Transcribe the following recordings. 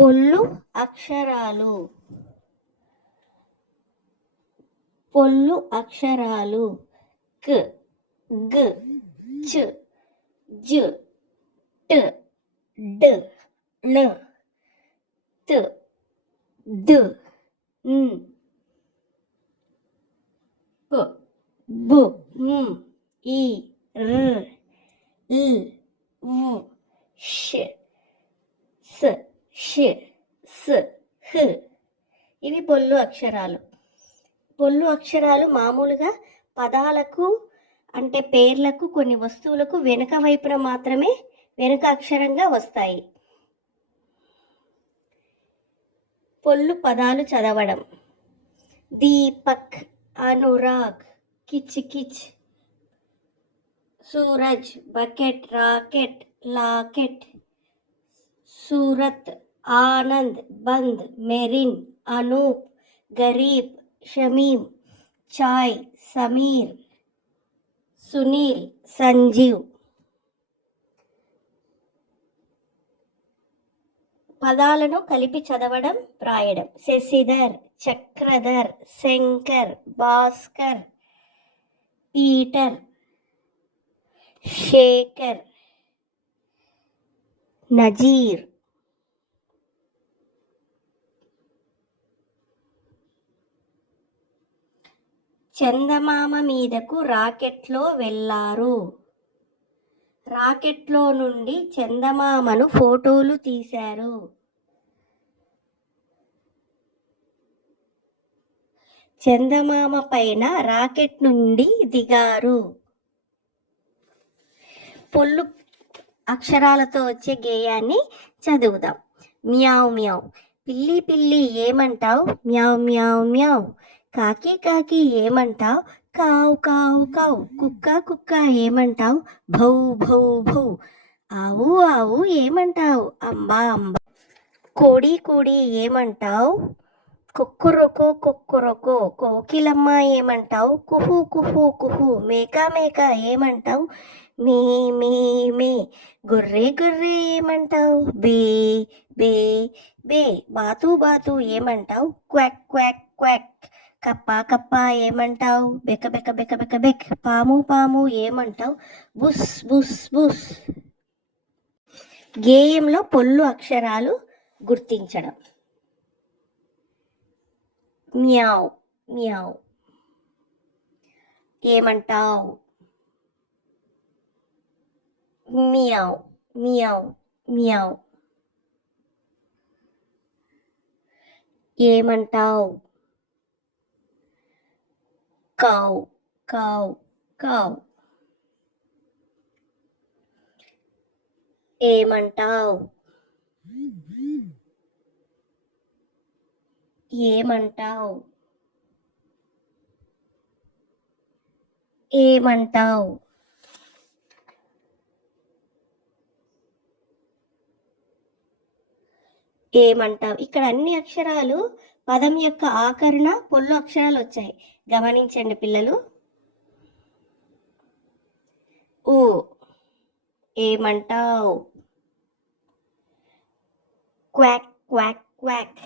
పొల్లు అక్షరాలు. పొల్లు అక్షరాలు. క గ చ జ ట డ న త ద న్ p బ మ్ i ర l పొల్లు అక్షరాలు. పొల్లు అక్షరాలు మామూలుగా పదాలకు అంటే పేర్లకు కొన్ని వస్తువులకు వెనుక వైపున మాత్రమే వెనుక అక్షరంగా వస్తాయి. పొల్లు పదాలు చదవడం. దీపక్ అనురాగ్ కిచ్ కిచ్ Suraj bucket rocket locket Surat Anand బంద్ మెరిన్ అనూప్ గరీబ్ షమీమ్ చాయ్ సమీర్ సునీల్ సంజీవ్. పదాలను కలిపి చదవడం రాయడం. శశిధర్ చక్రధర్ శంకర్ భాస్కర్ పీటర్ శేఖర్ నజీర్. చందమామ మీదకు రాకెట్లో వెళ్ళారు. రాకెట్లో నుండి చందమామను ఫోటోలు తీశారు. చందమామ పైన రాకెట్ నుండి దిగారు. పొల్లు అక్షరాలతో వచ్చే గేయాన్ని చదువుదాం. మ్యావ్ మ్యావ్. పిల్లి పిల్లి ఏమంటావు? మ్యావ్ మ్యావ్ మ్యావ్. కాకి కాకి ఏమంటావు? కావు కావు కావు కుక్క కుక్క ఏమంటావు? భౌ భౌ భౌ. ఆవు ఆవు ఏమంటావు? అంబా అంబ. కోడి కోడి ఏమంటావు? కుక్కురొకో కుక్కురొకో. కోకిలమ్మ ఏమంటావు? కుహు కుహు కుహు. మేక మేక ఏమంటావు? మీ మే మీ. గొర్రె గొర్రె ఏమంటావు? బే బే బే. బాతు బాతు ఏమంటావు? Quack quack quack. కప్ప కప్ప ఏమంటావు? బెక బెక బెక బెక బెక్. పాము పాము ఏమంటావు? బుస్ బుస్ బుస్. గేయంలో పొల్లు అక్షరాలు గుర్తించడం. Meow meow. ఏమంటావు? Meow meow meow. ఏమంటావు? కావ్ కావ్ కావ్ ఏమంటావు? ఏమంటావు? ఏమంటావు? ఏమంటావు? ఇక్కడ అన్ని అక్షరాలు పదం యొక్క ఆకరణ పొల్లు అక్షరాలు వచ్చాయి. గమనించండి పిల్లలు. ఓ ఏమంటావు? Quack quack quack.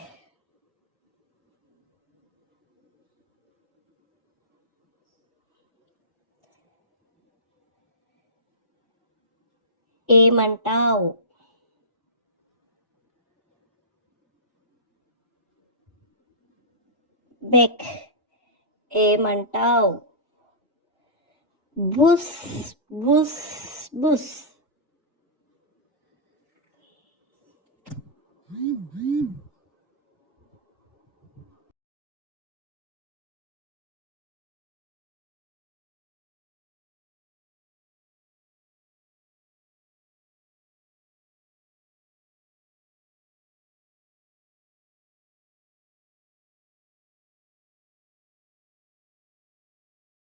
ఏమంటావు? బెక్ ఏమంటావు బుస్ బుస్ బుస్